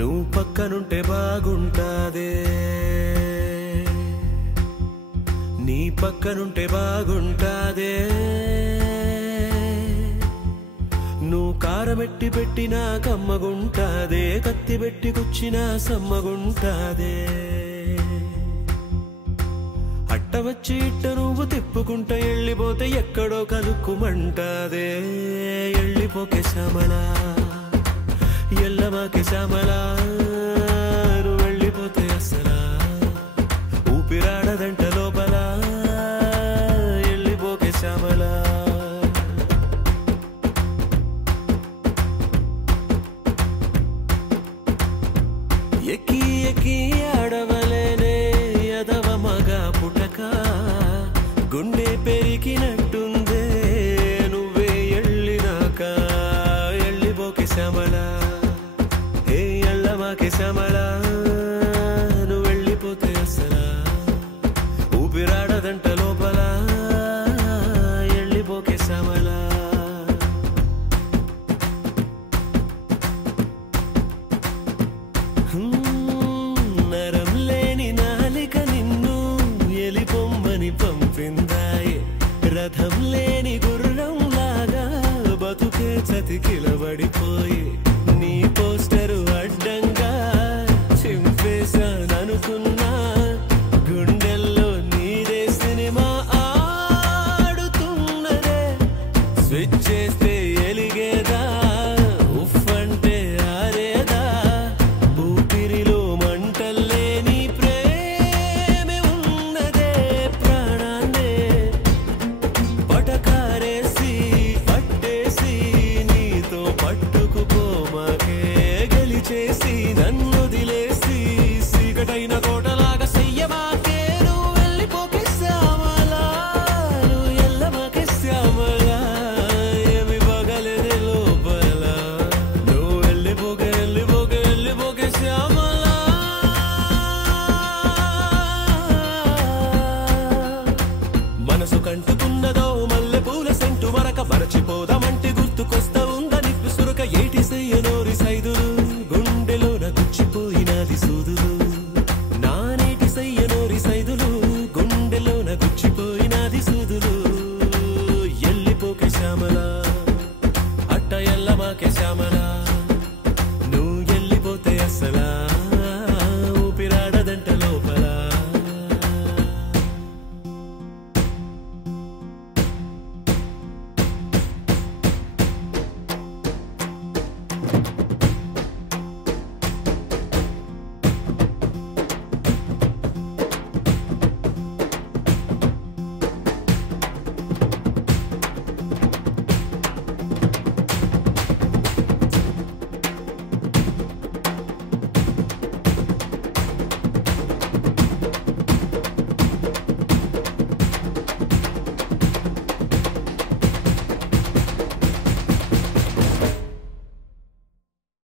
నువ్వు పక్కనుంటే బాగుంటాదే, నీ పక్కనుంటే బాగుంటాదే. నువ్వు కారమెట్టి పెట్టినా కమ్మగుంటాదే, కత్తి పెట్టి కుచ్చినా సమ్మగుంటాదే. అట్ట వచ్చి ఇట్ట నువ్వు తిప్పుకుంటా వెళ్ళిపోతే ఎక్కడో కలుక్కుమంటాదే. వెళ్ళిపోకే శ్యామలా, ఎల్లమాకే శ్యామలా, నువ్వు వెళ్ళిపోతే అసలా ఊపిరాడదంట లోపల. వెళ్ళిపోకే శ్యామలా. ఎక్కి ఎక్కి ఆడవలేనే ఎదవ మగ పుటక, గుండె పెరిగినట్టుందే నువ్వే ఎళ్ళినాక. ఎళ్ళిపోకే శ్యామలా, ఏ ఎళ్ళమాకే శ్యామలా, నువ్వు వెళ్ళిపోతే అసలా ఊపిరాడదంట లోపల. వెళ్ళిపోకే శ్యామలా. నరం లేని నాలిక నిన్ను ఎలిపొమ్మని పంపిందాయే, రథం లేని గుర్రం లాగా బతుకే చతికిలబడిపోయి. నీ పోస్టరు అడ్డంగా చింపేశాననుకున్నా, గుండెల్లో నీదే సినిమా ఆడుతున్నదే. స్విచ్ చేస్తే ఎలిగేదా, ఉఫ్ అంటే ఆరేదా, ఊపిరిలో మంటల్లే నీ ప్రేమే ఉన్నదే. ప్రాణాన్నే పటకారేసి పట్టేసి నీతో పట్టుకుపోమాకే, గెలిచేసి నన్ను దిలేసి సీకటైన కోటలాగా చెయ్యమాకే. నువ్వు వెళ్ళిపోకే శ్యామలా, నువ్వు ఎల్లమాకే శ్యామలా, ఏమి పగలేదే లోపల. నువ్వు వెళ్ళిపోకే వెళ్ళిపోకే వెళ్ళిపోకే శ్యామలా. మనసు కంటుకున్నదో మల్లె పూల సెంటు మరక, మరచిపోదామంటే గుర్తుకొస్తా ఉందని సురక. ఏటి చెయ్యనోరి సైదులు గుండెలోన గుచ్చిపోయినది సూదులు, నానేటి చెయ్యనోరి సైదులు గుండెలోన గుచ్చిపోయినది సూదులు. ఎల్లిపోకే శ్యామలా, అట్ట ఎల్లమాకే శ్యామలా.